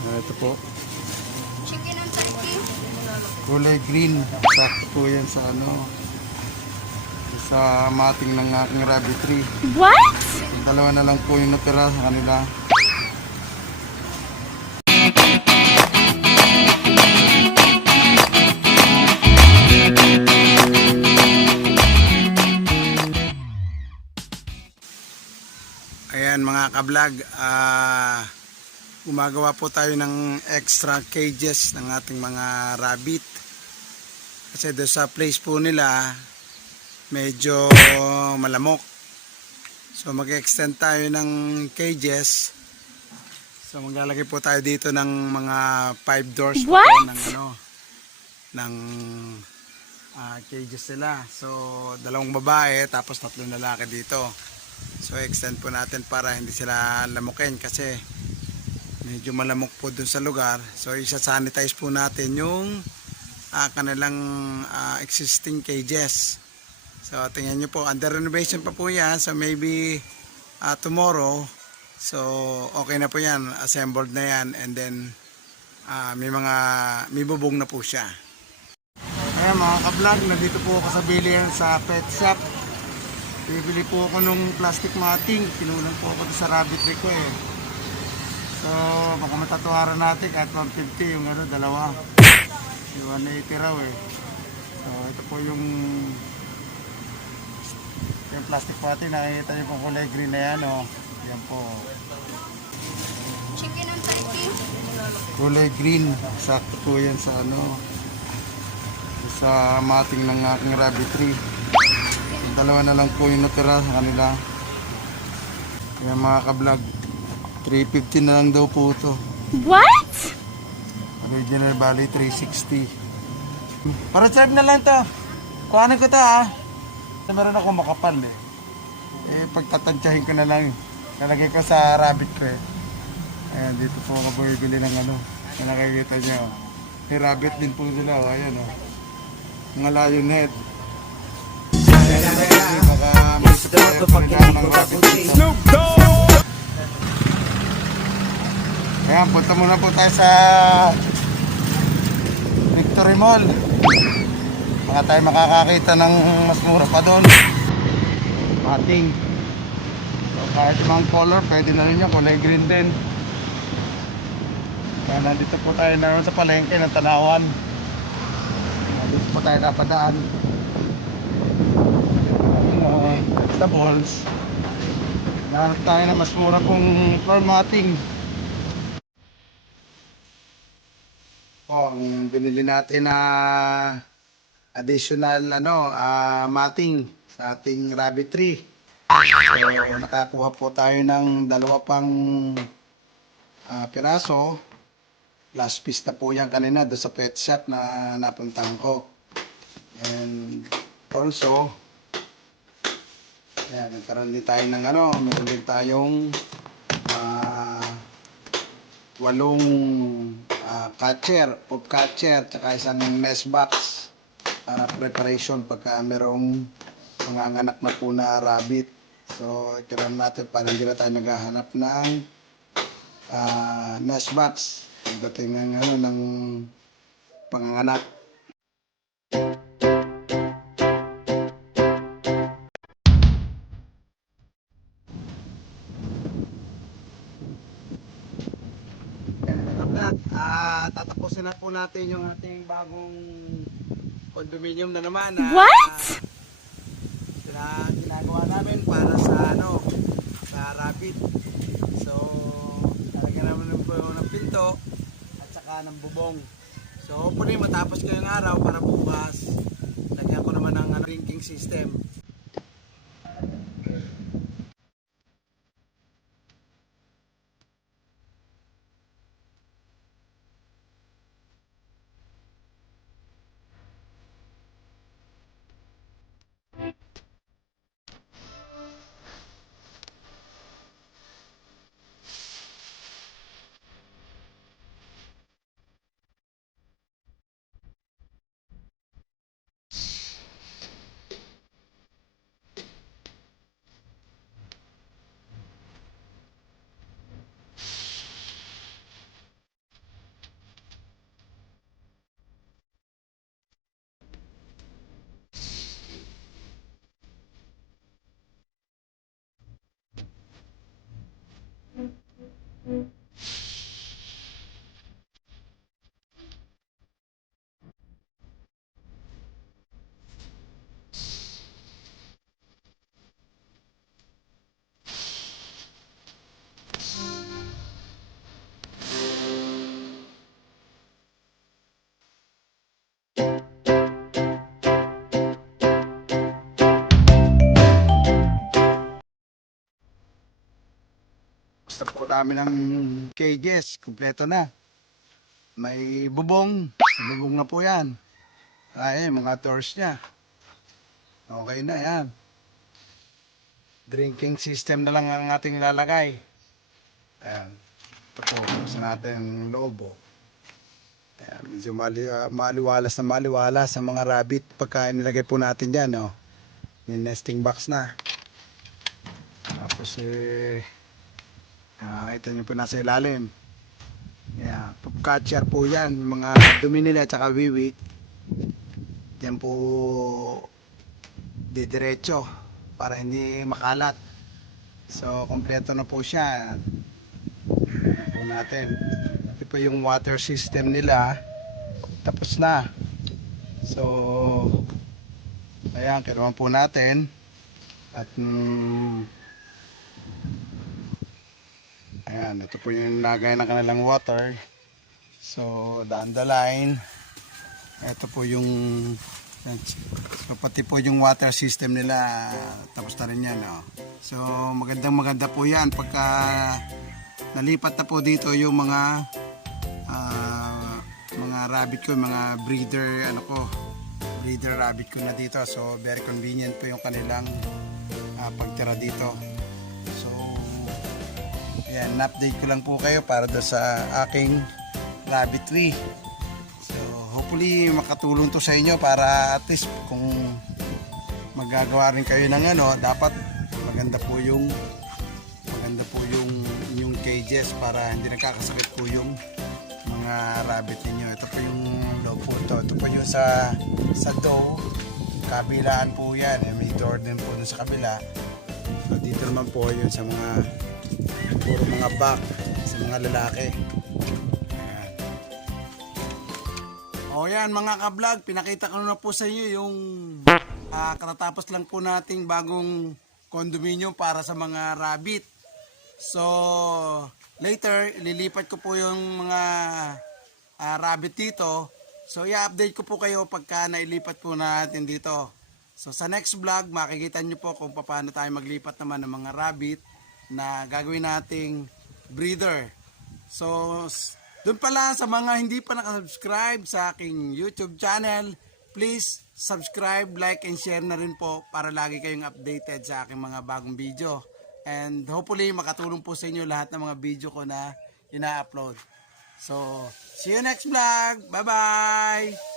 Ito po, Chicken and turkey. kulay green. Sakto po yan sa sa mating ng aking rabbitry. What? Dalawa na lang po yung natira sa kanila. Ayan mga kablog, gumagawa po tayo ng extra cages ng ating mga rabbit. Kasi doon sa place po nila, medyo malamok. So mag-extend tayo ng cages. So maglalagay po tayo dito ng mga 5 doors po ng cages nila. So 2 babae tapos 3 lalaki dito. So extend po natin para hindi sila lamukin kasi medyo malamok po dun sa lugar. So isa-sanitize po natin yung kanilang existing cages. So tingnan nyo po, under renovation pa po yan. So maybe tomorrow, so okay na po yan, assembled na yan, and then may bubong na po siya. Ayan mga kablog, nandito po ako sa bilihan sa pet shop. Bibili po ako nung plastic matting, kinulang po ako sa rabbitry ko eh. So baka matatawaran natin kahit 150 yung dalawa. Yung 180 raw eh. So ito po yung plastic matting, nakikita nyo po kulay green na yan oh. Yan po. Chicken and turkey. Kulay green, sakto po yan sa sa mating ng aking rabbitry. Dalawa na lang po yung natira sa kanila. Kaya mga kablog, 350 na lang daw po ito. What? Original Valley 360. Para serve na lang to. Kuhanin ko to ha. Meron ako makapal eh. Pagtatansyahin ko na lang. Nalagay ko sa rabbit ko eh. Ayan, dito po ako bumibili ng Kung nakikita nyo. May rabbit din po sila. Ayan o. Mga lionhead. Baka may supplier pa rin ng rabbit. Ayan, punta muna po tayo sa Victory Mall. Baka tayo makakakita ng mas mura pa doon. Mating. So, kahit ibang color, pwede na rin yan. Kulay green din. Kaya nandito po tayo naroon sa palengke ng Tanawan. Nandito po tayo napadaan. Vegetables. Nahanap tayo na mas mura pong floor matting. Ang binili natin na additional matting sa ating rabbitry. So nakakuha po tayo ng 2 pang piraso. Last piece na po yan kanina doon sa pet shop na napuntahan ko. And also ayan, nagkaroon din tayo ng meron din tayong 8 catcher, pop catcher, tsaka isang nest box preparation pagka merong mga anak na po na rabbit. So itiram natin para hindi na tayo naghahanap ng nest box pagdating ng panganganak. Tatapusin na po natin yung ating bagong condominium na naman What? ginagawa namin para sa sa rabbit. So talaga naman po ng pinto at saka ng bubong. So hopefully matapos ko yung araw para bukas lagyan ko naman ng drinking system. dami ng cages, kumpleto na. May bubong, na po yan. Ay, mga doors niya. Okay na yan. Drinking system na lang ang ating ilalagay. Ayan. Ito po, buksan natin ang loob. Ayan, medyo maliwalas na maliwalas sa mga rabbit pagka nilagay po natin dyan. Oh. Yung nesting box na. Tapos ito nyo po nasa ilalim. Yeah, catcher po yan. Mga dumi nila at saka wiwi. Yan po didiretso para hindi makalat. So, kompleto na po siya. Ito po natin. Ito po yung water system nila. Tapos na. So, ayan, kinuha po natin. At ayan, ito po yung lagay ng kanilang water. So, down the line. Ito po yung so, pati po yung water system nila tapos na rin yan. Oh. So, maganda po yan pagka nalipat na po dito yung mga rabbit ko, mga breeder rabbit ko na dito. So, very convenient po yung kanilang pagtira dito. So, ayan, update ko lang po kayo para doon sa aking rabbitry. So, hopefully makatulong to sa inyo para at least kung magagawa rin kayo ng dapat maganda po yung inyong cages para hindi nakakasakit po yung mga rabbit ninyo. Ito po yung loob po ito. Ito po yung sa door. Kabilaan po yan. May door din po dun sa kabila. So, dito naman po yun sa mga puro mga back sa mga lalaki. O yan mga ka-vlog, pinakita ko na po sa inyo yung katatapos lang po nating bagong condominium para sa mga rabbit. So later, lilipat ko po yung mga rabbit dito. So i-update ko po kayo pagka nailipat po natin dito. So sa next vlog, makikita nyo po kung paano tayo maglipat naman ng mga rabbit na gagawin nating breeder. So doon pala sa mga hindi pa nakasubscribe sa aking YouTube channel, please subscribe, like, and share na rin po para lagi kayong updated sa aking mga bagong video. And hopefully makatulong po sa inyo lahat ng mga video ko na ina-upload. So, see you next vlog. Bye-bye!